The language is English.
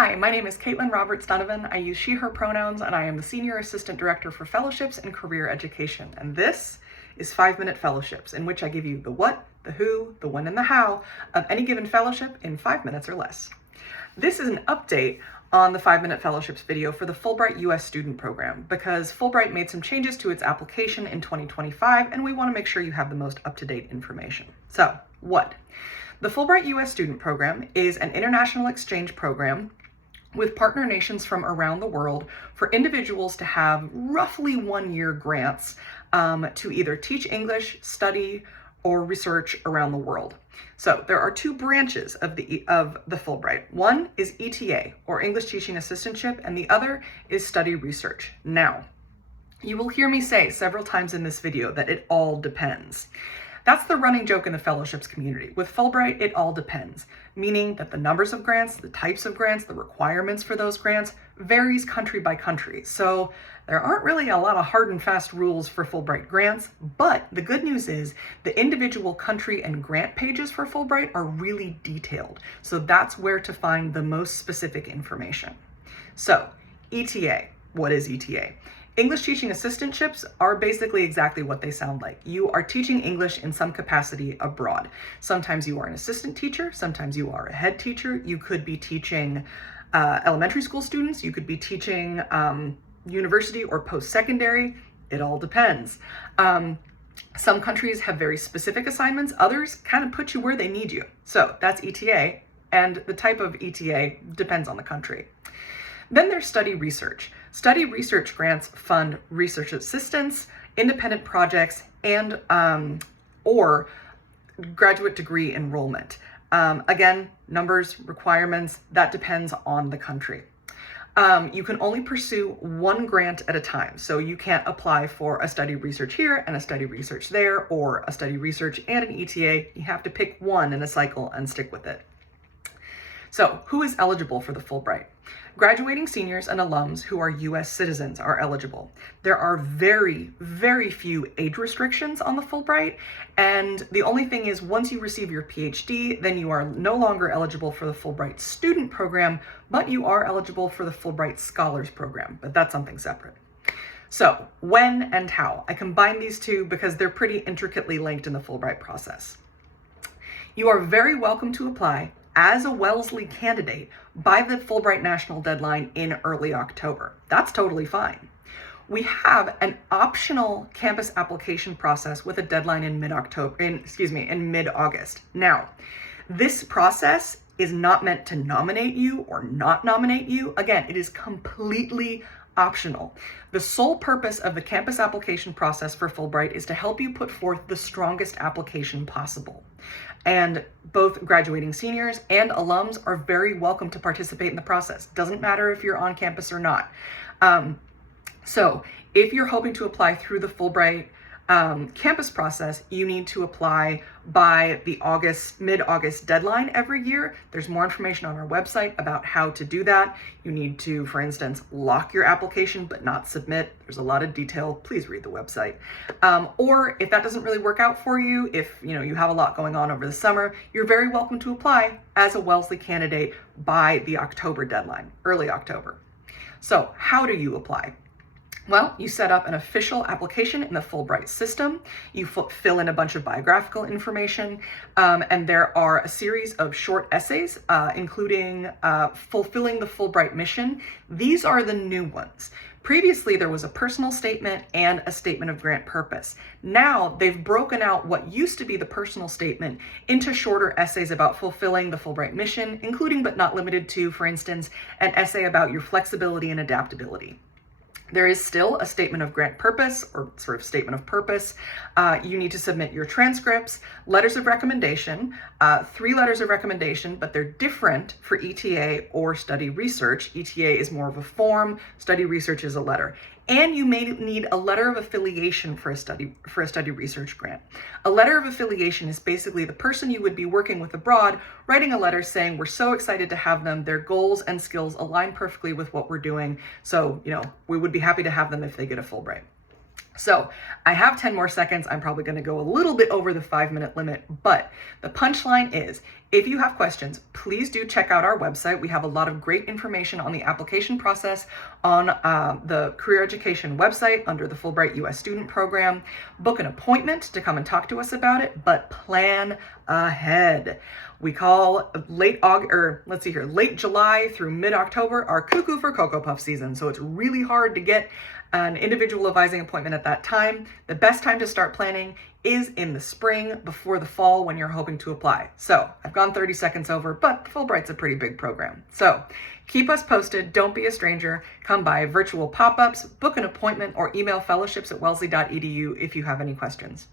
Hi, my name is Caitlin Roberts Donovan. I use she, her pronouns, and I am the Senior Assistant Director for Fellowships and Career Education. And this is 5-Minute Fellowships, in which I give you the what, the who, the when, and the how of any given fellowship in 5 minutes or less. This is an update on the 5-Minute Fellowships video for the Fulbright US Student Program, because Fulbright made some changes to its application in 2025, and we want to make sure you have the most up-to-date information. So, what? The Fulbright US Student Program is an international exchange program with partner nations from around the world for individuals to have roughly 1-year grants to either teach English, study, or research around the world. So there are two branches of the Fulbright. One is ETA, or English Teaching Assistantship, and the other is study research. Now, you will hear me say several times in this video that it all depends. That's the running joke in the fellowships community. With Fulbright, it all depends, meaning that the numbers of grants, the types of grants, the requirements for those grants varies country by country. So there aren't really a lot of hard and fast rules for Fulbright grants, but the good news is the individual country and grant pages for Fulbright are really detailed. So that's where to find the most specific information. So ETA, what is ETA? English teaching assistantships are basically exactly what they sound like. You are teaching English in some capacity abroad. Sometimes you are an assistant teacher, sometimes you are a head teacher. You could be teaching elementary school students, you could be teaching university or post-secondary. It all depends. Some countries have very specific assignments, others kind of put you where they need you. So that's ETA, and the type of ETA depends on the country. Then there's study research. Study research grants fund research assistance, independent projects, and or graduate degree enrollment. Again, numbers, requirements, that depends on the country. You can only pursue one grant at a time. So you can't apply for a study research here and a study research there, or a study research and an ETA. You have to pick one in a cycle and stick with it. So who is eligible for the Fulbright? Graduating seniors and alums who are US citizens are eligible. There are very, very few age restrictions on the Fulbright, and the only thing is once you receive your PhD, then you are no longer eligible for the Fulbright Student Program, but you are eligible for the Fulbright Scholars Program, but that's something separate. So when and how? I combine these two because they're pretty intricately linked in the Fulbright process. You are very welcome to apply as a Wellesley candidate by the Fulbright national deadline in early October. That's totally fine. We have an optional campus application process with a deadline in mid-August. Now, this process is not meant to nominate you or not nominate you. Again, it is completely optional. The sole purpose of the campus application process for Fulbright is to help you put forth the strongest application possible. And both graduating seniors and alums are very welcome to participate in the process. Doesn't matter if you're on campus or not. So if you're hoping to apply through the Fulbright campus process, you need to apply by the mid-August deadline every year. There's more information on our website about how to do that. You need to, for instance, lock your application but not submit. There's a lot of detail. Please read the website. Or if that doesn't really work out for you, if you have a lot going on over the summer, you're very welcome to apply as a Wellesley candidate by the October deadline, early October. So how do you apply? Well, you set up an official application in the Fulbright system. You fill in a bunch of biographical information, and there are a series of short essays, including fulfilling the Fulbright mission. These are the new ones. Previously, there was a personal statement and a statement of grant purpose. Now, they've broken out what used to be the personal statement into shorter essays about fulfilling the Fulbright mission, including but not limited to, for instance, an essay about your flexibility and adaptability. There is still a statement of grant purpose, or sort of statement of purpose. You need to submit your transcripts, letters of recommendation, 3 letters of recommendation, but they're different for ETA or study research. ETA is more of a form, study research is a letter. And you may need a letter of affiliation for a study research grant. A letter of affiliation is basically the person you would be working with abroad writing a letter saying, we're so excited to have them, their goals and skills align perfectly with what we're doing. So, we would be happy to have them if they get a Fulbright. So I have 10 more seconds. I'm probably going to go a little bit over the 5-minute limit, but the punchline is If you have questions, please do check out our website. We have a lot of great information on the application process on the career education website under the Fulbright U.S. Student Program. Book an appointment to come and talk to us about it, but plan ahead. We call late July through mid-October our cuckoo for Cocoa Puff season. So it's really hard to get an individual advising appointment at that time. The best time to start planning is in the spring before the fall when you're hoping to apply. So I've gone 30 seconds over, but Fulbright's a pretty big program. So keep us posted. Don't be a stranger. Come by virtual pop-ups, book an appointment, or email fellowships@wellesley.edu if you have any questions.